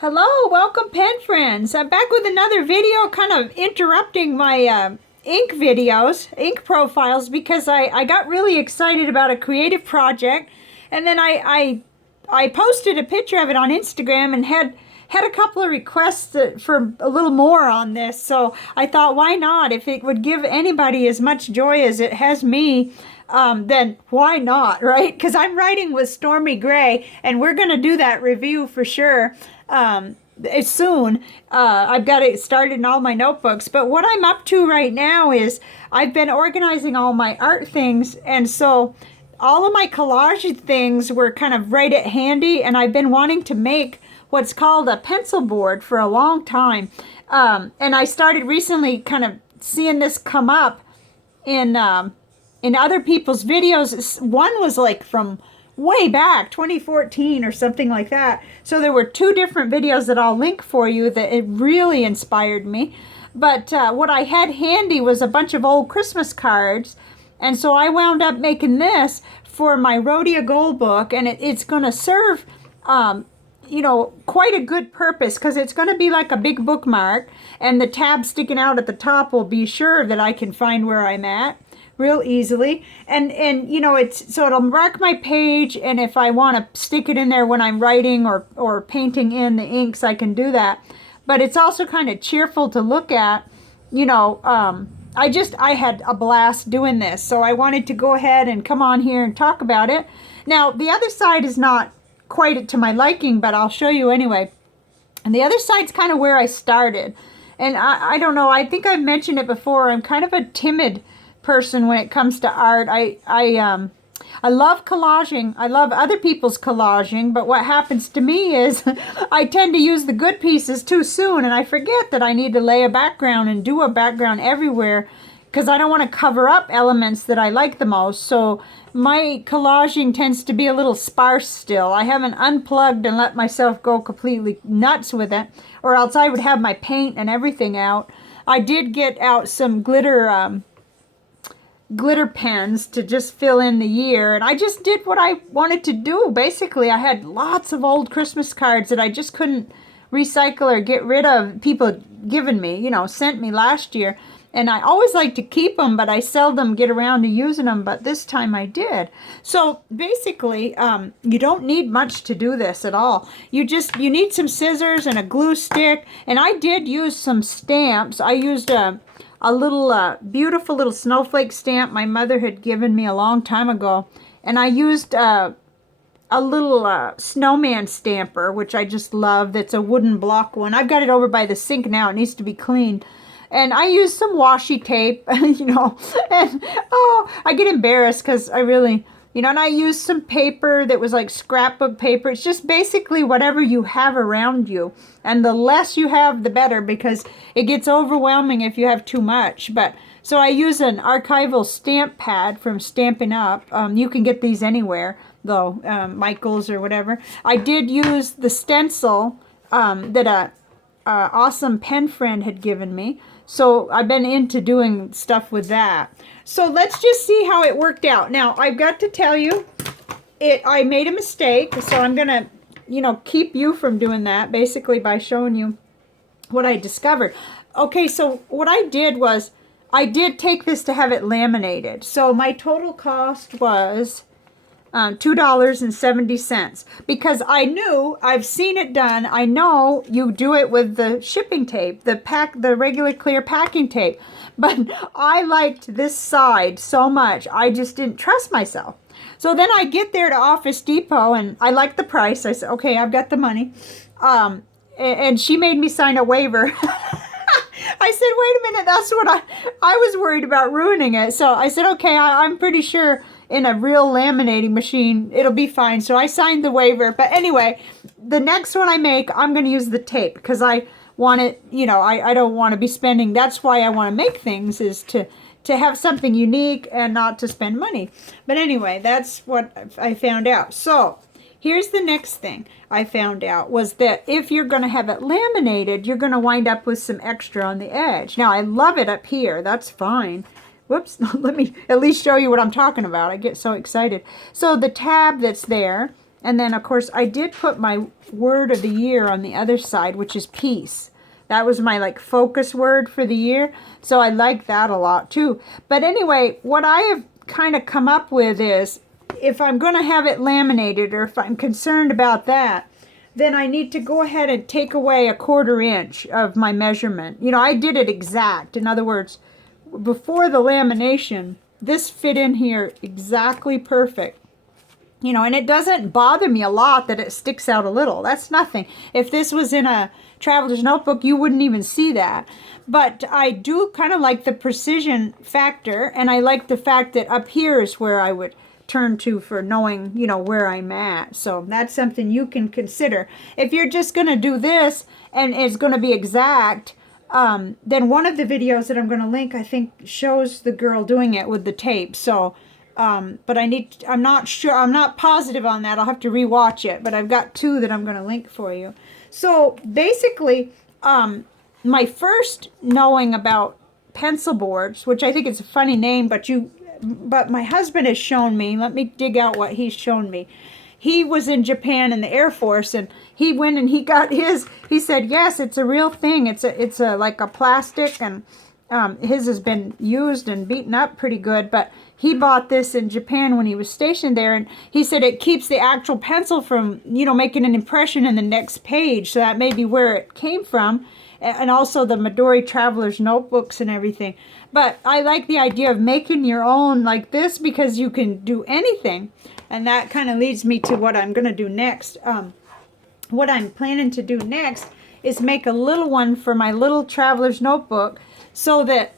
Hello, welcome pen friends. I'm back with another video kind of interrupting my ink profiles because I got really excited about a creative project, and then I posted a picture of it on Instagram and had a couple of requests for a little more on this. So I thought, why not? If it would give anybody as much joy as it has me, then why not, right? Because I'm writing with Stormy Gray, and we're going to do that review for sure soon. I've got it started in all my notebooks. But what I'm up to right now is I've been organizing all my art things, and so all of my collage things were kind of right at handy, and I've been wanting to make what's called a pencil board for a long time. And I started recently kind of seeing this come up in other people's videos. One was like from way back 2014 or something like that. So there were two different videos that I'll link for you that it really inspired me. But what I had handy was a bunch of old Christmas cards, and so I wound up making this for my Rhodia Gold book, and it's going to serve you know, quite a good purpose, because it's going to be like a big bookmark, and the tab sticking out at the top will be sure that I can find where I'm at real easily. And you know, so it'll mark my page, and if I want to stick it in there when I'm writing or painting in the inks, I can do that. But it's also kind of cheerful to look at, you know. I had a blast doing this, so I wanted to go ahead and come on here and talk about it. Now, the other side is not quite to my liking, but I'll show you anyway. And the other side's kind of where I started. And I don't know, I think I've mentioned it before, I'm kind of a timid person when it comes to art. I love collaging. I love other people's collaging, but what happens to me is I tend to use the good pieces too soon, and I forget that I need to lay a background and do a background everywhere, because I don't want to cover up elements that I like the most. So my collaging tends to be a little sparse still. I haven't unplugged and let myself go completely nuts with it, or else I would have my paint and everything out. I did get out some glitter pens to just fill in the year, and I just did what I wanted to do. Basically, I had lots of old Christmas cards that I just couldn't recycle or get rid of. People given me, you know, sent me last year, and I always like to keep them, but I seldom get around to using them, but this time I did. So basically, you don't need much to do this at all. You need some scissors and a glue stick, and I did use some stamps. I used a little beautiful little snowflake stamp my mother had given me a long time ago, and I used a little snowman stamper, which I just love. That's a wooden block one. I've got it over by the sink now. It needs to be cleaned. And I used some washi tape, you know, and oh, I get embarrassed because I really, you know, and I used some paper that was like scrapbook paper. It's just basically whatever you have around you. And the less you have, the better, because it gets overwhelming if you have too much. But so I use an archival stamp pad from Stampin' Up. You can get these anywhere, though, Michael's or whatever. I did use the stencil that a awesome pen friend had given me. So I've been into doing stuff with that. So let's just see how it worked out. Now, I've got to tell you, I made a mistake, so I'm going to, you know, keep you from doing that, basically by showing you what I discovered. Okay, so what I did was, I did take this to have it laminated. So my total cost was $2.70, because I've seen it done. I know you do it with the shipping tape, the regular clear packing tape, but I liked this side so much, I just didn't trust myself. So then I get there to Office Depot, and I liked the price. I said, okay, I've got the money. And she made me sign a waiver. I said, wait a minute, that's what I was worried about ruining it. So I said, okay, I'm pretty sure in a real laminating machine it'll be fine. So I signed the waiver. But anyway, the next one I make, I'm going to use the tape, because I want it, you know, I don't want to be spending. That's why I want to make things, is to have something unique and not to spend money. But anyway, that's what I found out. So here's the next thing I found out, was that if you're going to have it laminated, you're going to wind up with some extra on the edge. Now, I love it up here. That's fine. Whoops, let me at least show you what I'm talking about. I get so excited. So the tab that's there And then, of course, I did put my word of the year on the other side, which is peace. That was my like focus word for the year. So I like that a lot too. But anyway, what I have kind of come up with is if I'm going to have it laminated, or if I'm concerned about that, then I need to go ahead and take away 1/4 inch of my measurement. You know, I did it exact. In other words, before the lamination, this fit in here exactly perfect. You know, and it doesn't bother me a lot that it sticks out a little. That's nothing. If this was in a traveler's notebook, you wouldn't even see that. But I do kind of like the precision factor, and I like the fact that up here is where I would turn to for knowing, you know, where I'm at. So that's something you can consider. If you're just going to do this and it's going to be exact, then one of the videos that I'm going to link, I think, shows the girl doing it with the tape. So but I'm not sure, I'm not positive on that. I'll have to rewatch it, but I've got 2 that I'm going to link for you. So basically, my first knowing about pencil boards, which I think is a funny name, but my husband has shown me, let me dig out what he's shown me. He was in Japan in the Air Force, and he went and he got his, he said, yes, it's a real thing. It's a like a plastic, and his has been used and beaten up pretty good, but he bought this in Japan when he was stationed there, and he said it keeps the actual pencil from, you know, making an impression in the next page. So that may be where it came from, and also the Midori Traveler's notebooks and everything. But I like the idea of making your own like this because you can do anything, and that kind of leads me to what I'm going to do next. What I'm planning to do next is make a little one for my little Traveler's notebook, so that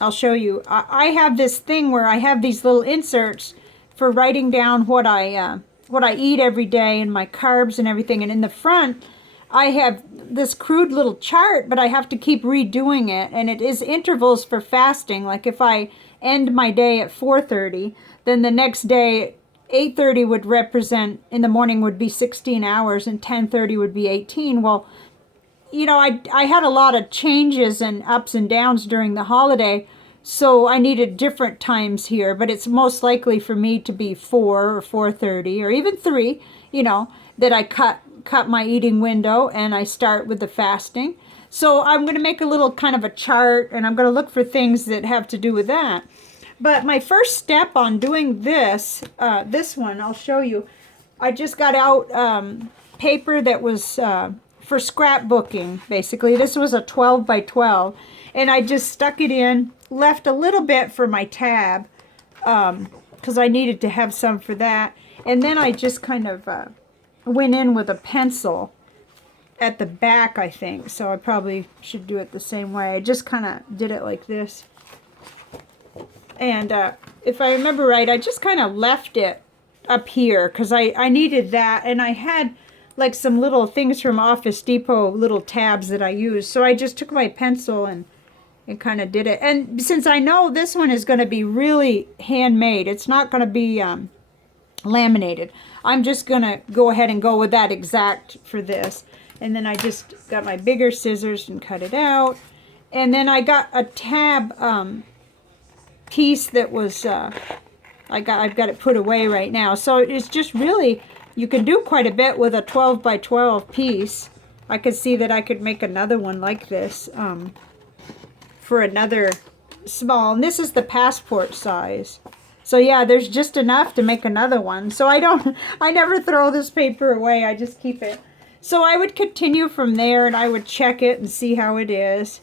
I'll show you. I have this thing where I have these little inserts for writing down what I eat every day and my carbs and everything. And in the front, I have this crude little chart, but I have to keep redoing it. And it is intervals for fasting. Like if I end my day at 4:30, then the next day 8:30 would represent, in the morning would be 16 hours and 10:30 would be 18. Well, you know, I had a lot of changes and ups and downs during the holiday, so I needed different times here, but it's most likely for me to be 4 or 4:30 or even 3, you know, that I cut my eating window and I start with the fasting. So I'm going to make a little kind of a chart, and I'm going to look for things that have to do with that. But my first step on doing this, this one, I'll show you. I just got out paper that was for scrapbooking, basically. This was a 12 by 12, and I just stuck it in, left a little bit for my tab, because I needed to have some for that, and then I just kind of went in with a pencil at the back, I think, so I probably should do it the same way. I just kind of did it like this, and if I remember right, I just kind of left it up here, because I needed that, and I had like some little things from Office Depot, little tabs that I use. So I just took my pencil and kind of did it. And since I know this one is going to be really handmade, it's not going to be laminated, I'm just going to go ahead and go with that exact for this. And then I just got my bigger scissors and cut it out. And then I got a tab piece that was, I've got it put away right now. So it's just really, you can do quite a bit with a 12 by 12 piece. I could see that I could make another one like this for another small. And this is the passport size. So yeah, there's just enough to make another one. So I never throw this paper away. I just keep it. So I would continue from there, and I would check it and see how it is.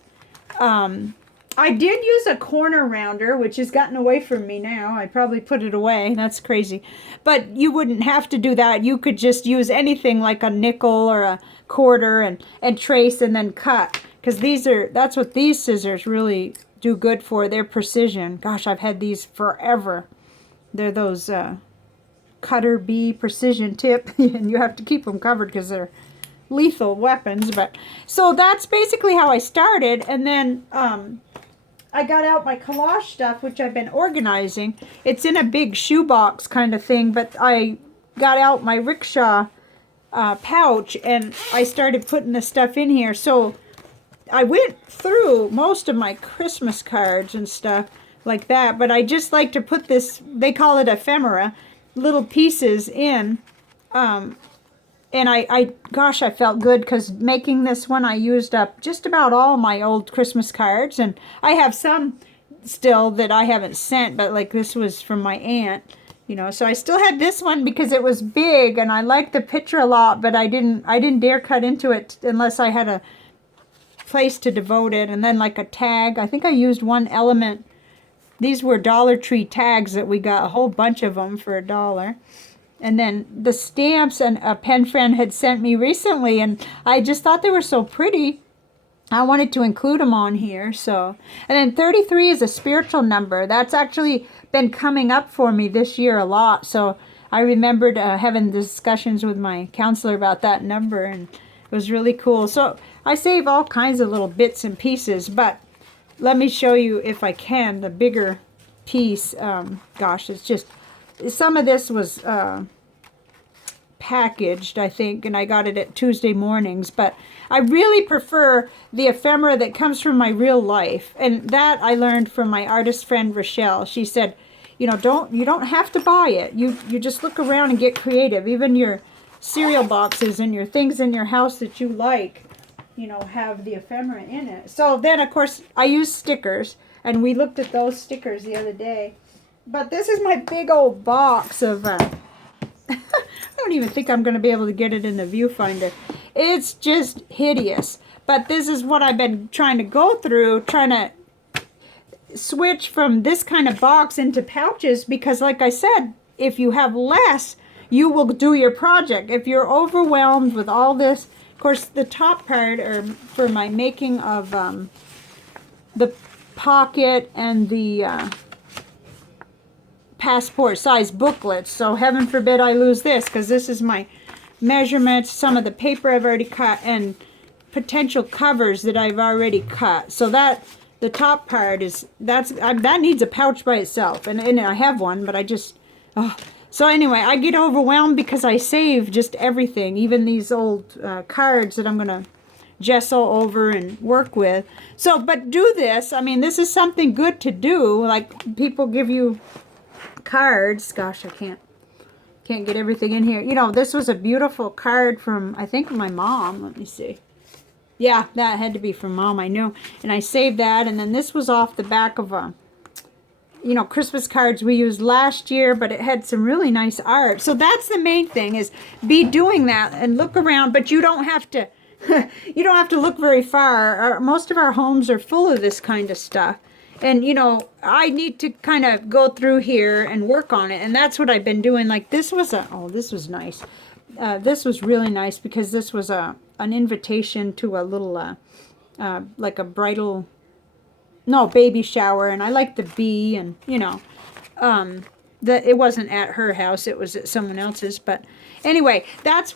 I did use a corner rounder, which has gotten away from me now. I probably put it away. That's crazy. But you wouldn't have to do that. You could just use anything like a nickel or a quarter and trace and then cut. Because that's what these scissors really do good for. They're precision. Gosh, I've had these forever. They're those cutter bee precision tip. And you have to keep them covered because they're lethal weapons. But so that's basically how I started. And then I got out my collage stuff, which I've been organizing. It's in a big shoebox kind of thing, but I got out my rickshaw pouch and I started putting the stuff in here. So I went through most of my Christmas cards and stuff like that, but I just like to put this, they call it ephemera, little pieces in And gosh, I felt good because making this one, I used up just about all my old Christmas cards. And I have some still that I haven't sent, but like this was from my aunt, you know. So I still had this one because it was big and I liked the picture a lot, but I didn't dare cut into it unless I had a place to devote it. And then like a tag, I think I used one element. These were Dollar Tree tags that we got, a whole bunch of them for $1. And then the stamps and a pen friend had sent me recently, and I just thought they were so pretty. I wanted to include them on here. So, and then 33 is a spiritual number. That's actually been coming up for me this year a lot. So I remembered having discussions with my counselor about that number, and it was really cool. So I save all kinds of little bits and pieces, but let me show you, if I can, the bigger piece. Gosh, it's just, some of this was packaged, I think, and I got it at Tuesday mornings, but I really prefer the ephemera that comes from my real life, and that I learned from my artist friend Rochelle. She said, you know, you don't have to buy it. You just look around and get creative. Even your cereal boxes and your things in your house that you like, you know, have the ephemera in it. So then, of course, I use stickers, and we looked at those stickers the other day. But this is my big old box of, I don't even think I'm going to be able to get it in the viewfinder. It's just hideous. But this is what I've been trying to go through, trying to switch from this kind of box into pouches, because like I said, if you have less, you will do your project. If you're overwhelmed with all this, of course, the top part are for my making of the pocket and the passport size booklets. So heaven forbid I lose this, because this is my measurements, some of the paper I've already cut, and potential covers that I've already cut. So that the top part is, that needs a pouch by itself, and I have one, but I just, oh. So anyway, I get overwhelmed because I save just everything, even these old cards that I'm going to gesso over and work with. So, but do this. I mean, this is something good to do. Like, people give you cards. Gosh, I can't get everything in here. You know, this was a beautiful card from, I think, my mom. Let me see. Yeah, that had to be from Mom, I knew. And I saved that. And then this was off the back of a, you know, Christmas cards we used last year, but it had some really nice art. So that's the main thing, is be doing that and look around, but you don't have to, you don't have to look very far. Most of our homes are full of this kind of stuff. And, you know, I need to kind of go through here and work on it. And that's what I've been doing. Like this was this was nice. This was really nice because this was an invitation to a little, like a bridal, no, baby shower, and I like the bee, and you know, it wasn't at her house, it was at someone else's. But anyway, that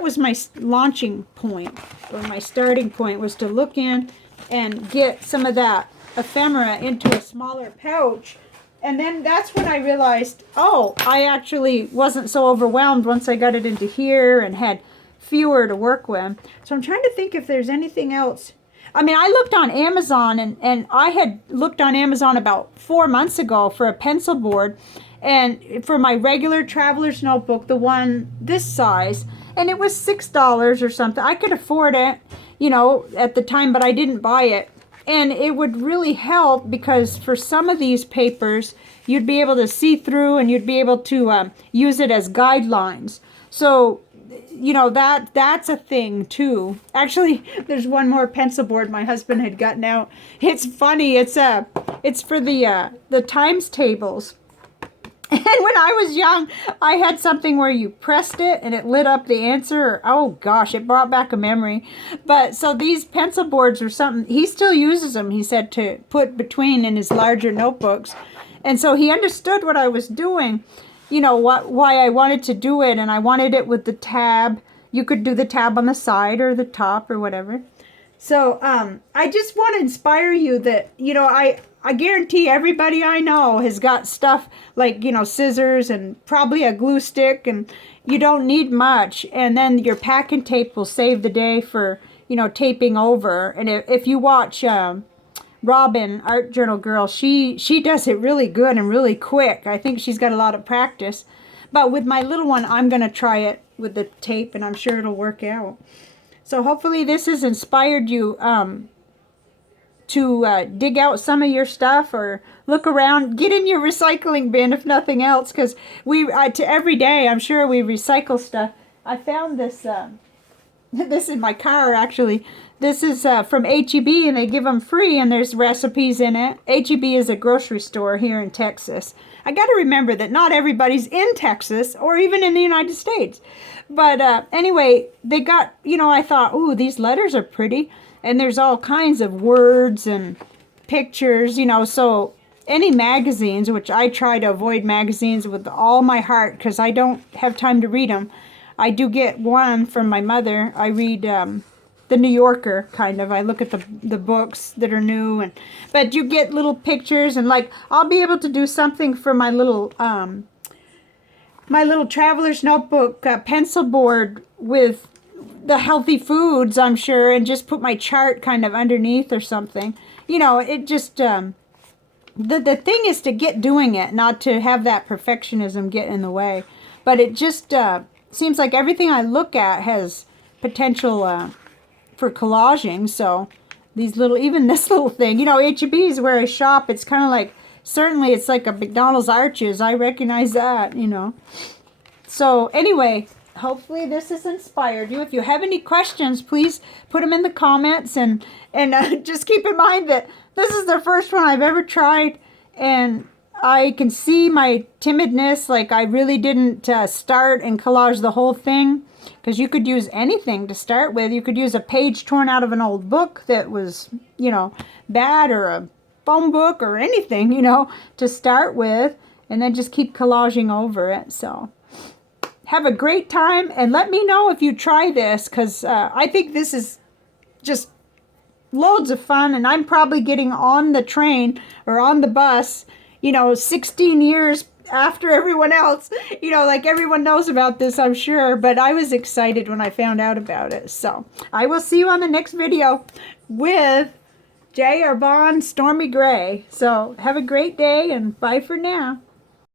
was my launching point, or my starting point, was to look in and get some of that ephemera into a smaller pouch. And then that's when I realized, oh, I actually wasn't so overwhelmed once I got it into here and had fewer to work with. So I'm trying to think if there's anything else. I mean, I looked on Amazon, and I had looked on Amazon about 4 months ago for a pencil board, and for my regular traveler's notebook, the one this size, and it was $6 or something. I could afford it, you know, at the time, but I didn't buy it. And it would really help, because for some of these papers, you'd be able to see through, and you'd be able to use it as guidelines. So, you know, that's a thing too. Actually, there's one more pencil board my husband had gotten out. It's funny. It's for the times tables. And when I was young, I had something where you pressed it and it lit up the answer. Oh gosh, it brought back a memory. But so these pencil boards are something, he still uses them, he said, to put between in his larger notebooks. And so he understood what I was doing, you know, why I wanted to do it, and I wanted it with the tab. You could do the tab on the side or the top or whatever. So I just want to inspire you that, you know, I guarantee everybody I know has got stuff like, you know, scissors and probably a glue stick, and you don't need much. And then your pack and tape will save the day for, you know, taping over. And if you watch Robin, Art Journal Girl, she does it really good and really quick. I think she's got a lot of practice. But with my little one, I'm going to try it with the tape, and I'm sure it'll work out. So hopefully this has inspired you to dig out some of your stuff, or look around, get in your recycling bin if nothing else, because to every day I'm sure we recycle stuff. I found this this in my car actually. This is from H-E-B, and they give them free, and there's recipes in it. H-E-B is a grocery store here in Texas. I got to remember that not everybody's in Texas or even in the United States. But anyway, they got, you know, I thought, ooh, these letters are pretty. And there's all kinds of words and pictures, you know. So any magazines, which I try to avoid magazines with all my heart because I don't have time to read them. I do get one from my mother. I read the New Yorker, kind of. I look at the books that are new, but you get little pictures, and like I'll be able to do something for my little traveler's notebook pencil board with the healthy foods, I'm sure, and just put my chart kind of underneath or something. You know, it just the thing is to get doing it, not to have that perfectionism get in the way. But it just seems like everything I look at has potential for collaging. So these little, even this little thing, you know, H-E-B is where I shop. It's kind of like, certainly it's like a McDonald's arches. I recognize that, you know. So anyway, hopefully this has inspired you. If you have any questions, please put them in the comments, and just keep in mind that this is the first one I've ever tried, and I can see my timidness. Like I really didn't start and collage the whole thing, because you could use anything to start with. You could use a page torn out of an old book that was, you know, bad, or a phone book, or anything, you know, to start with, and then just keep collaging over it. So have a great time, and let me know if you try this, because I think this is just loads of fun, and I'm probably getting on the train or on the bus, you know, 16 years after everyone else. You know, like everyone knows about this, I'm sure, but I was excited when I found out about it. So I will see you on the next video with Jay or Bond Stormy Gray. So have a great day, and bye for now.